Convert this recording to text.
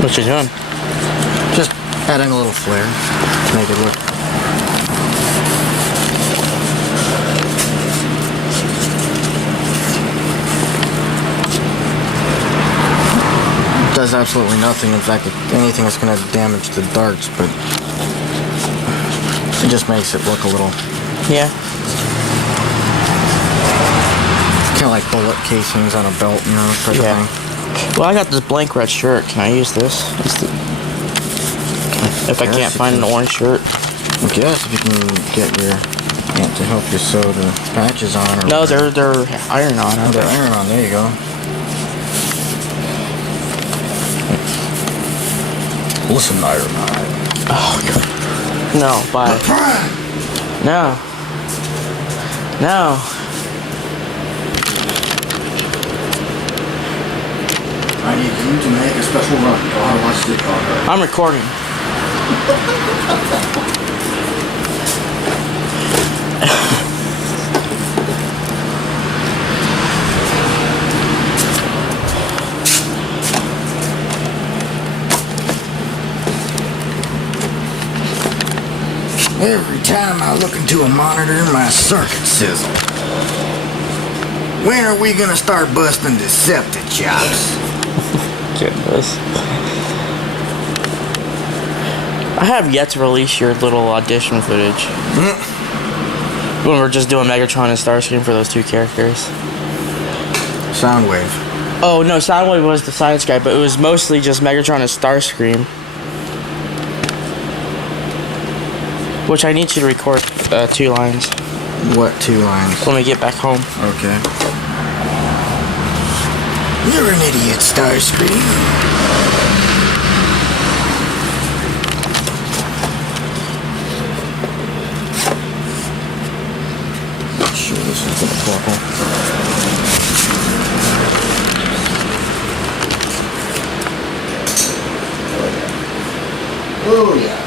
What you doing? Just adding a little flair to make it look. It does absolutely nothing. In fact, if anything, it's going to damage the darts, but it just makes it look a little. Yeah. Kind of like bullet casings on a belt, you know, type of thing. Well, I got this blank red shirt. Can I use this? If I can't find an orange shirt. I guess if you can get your aunt to help you sew the patches on. Or no, they're iron on. Oh, they're iron on. There you go. Listen, iron on. Oh God. No, bye. No. No. I need you to make a special run. Go on, watch the car. I'm recording. Every time I look into a monitor, my circuit sizzle. When are we gonna start busting the septic chops? Goodness. I have yet to release your little audition footage. When we're just doing Megatron and Starscream for those two characters. Soundwave. Oh no, Soundwave was the science guy, but it was mostly just Megatron and Starscream. Which I need you to record 2 lines. What 2 lines? When we get back home. Okay. You're an idiot, Starscream. Sure, this is gonna buckle. Oh yeah.